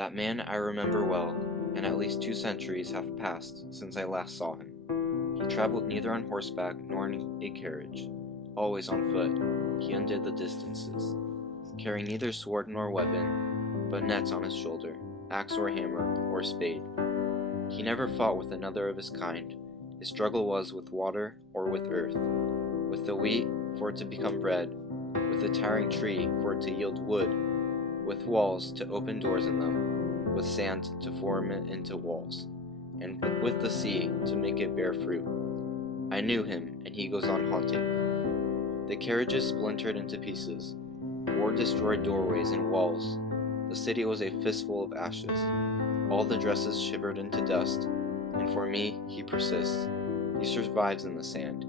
That man I remember well, and at least 2 centuries have passed since I last saw him. He traveled neither on horseback nor in a carriage, always on foot. He undid the distances, carrying neither sword nor weapon, but nets on his shoulder, axe or hammer or spade. He never fought with another of his kind. His struggle was with water or with earth, with the wheat for it to become bread, with the towering tree for it to yield wood, with walls to open doors in them, with sand to form it into walls, and with the sea to make it bear fruit. I knew him, and he goes on haunting. The carriages splintered into pieces. War destroyed doorways and walls. The city was a fistful of ashes. All the dresses shivered into dust, and for me, he persists. He survives in the sand,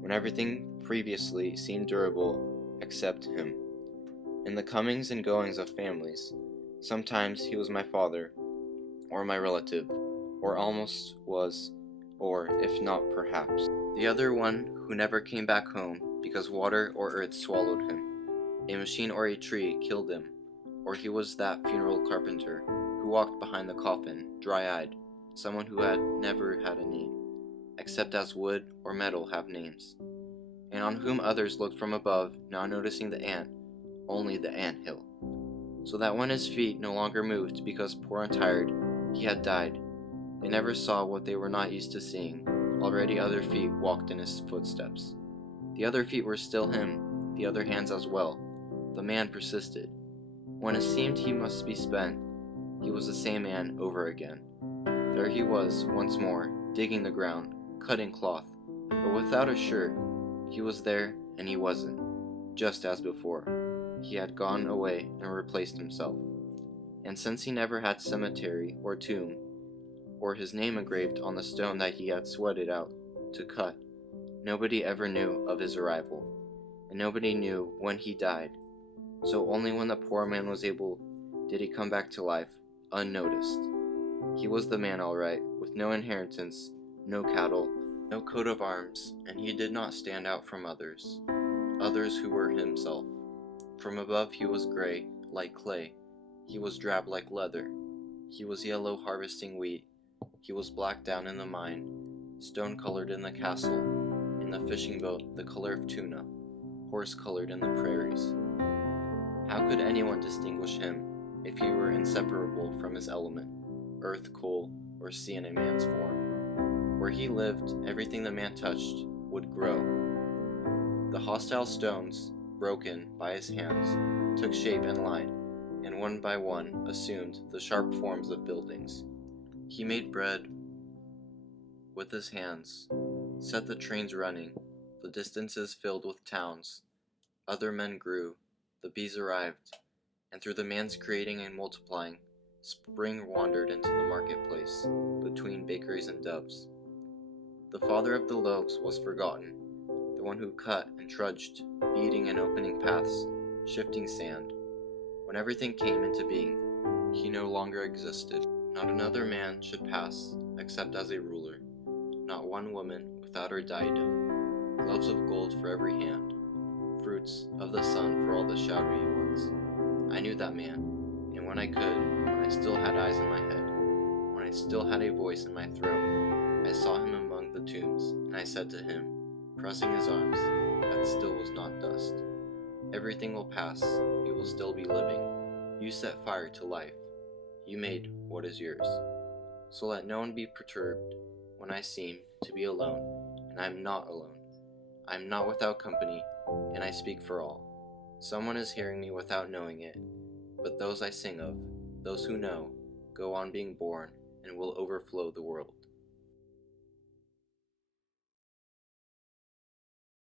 when everything previously seemed durable except him. In the comings and goings of families, sometimes he was my father, or my relative, or almost was, or if not perhaps, the other one who never came back home because water or earth swallowed him, a machine or a tree killed him, or he was that funeral carpenter who walked behind the coffin, dry-eyed, someone who had never had a name, except as wood or metal have names, and on whom others looked from above, not noticing the ant, only the ant hill, so that when his feet no longer moved because poor and tired, he had died. They never saw what they were not used to seeing. Already other feet walked in his footsteps. The other feet were still him, the other hands as well. The man persisted. When it seemed he must be spent, he was the same man over again. There he was once more, digging the ground, cutting cloth, but without a shirt. He was there, and he wasn't, just as before. He had gone away and replaced himself. And since he never had cemetery or tomb, or his name engraved on the stone that he had sweated out to cut, nobody ever knew of his arrival, and nobody knew when he died. So only when the poor man was able did he come back to life, unnoticed. He was the man all right, with no inheritance, no cattle, no coat of arms, and he did not stand out from others who were himself. From above he was gray, like clay. He was drab like leather. He was yellow harvesting wheat. He was black down in the mine, stone-colored in the castle, in the fishing boat the color of tuna, horse-colored in the prairies. How could anyone distinguish him if he were inseparable from his element, earth, coal, or sea in a man's form? Where he lived, everything the man touched would grow. The hostile stones, broken by his hands, took shape and line, and one by one assumed the sharp forms of buildings. He made bread with his hands, set the trains running, the distances filled with towns. Other men grew, the bees arrived, and through the man's creating and multiplying, spring wandered into the marketplace, between bakeries and doves. The father of the loaves was forgotten, the one who cut and trudged, beating and opening paths, shifting sand. When everything came into being, he no longer existed. Not another man should pass, except as a ruler. Not one woman without her diadem. Gloves of gold for every hand. Fruits of the sun for all the shadowy ones. I knew that man, and when I could, when I still had eyes in my head, when I still had a voice in my throat, I saw him among the tombs, and I said to him, pressing his arms, that still was not dust. Everything will pass, you will still be living. You set fire to life. You made what is yours. So let no one be perturbed when I seem to be alone, and I am not alone. I am not without company, and I speak for all. Someone is hearing me without knowing it, but those I sing of, those who know, go on being born and will overflow the world.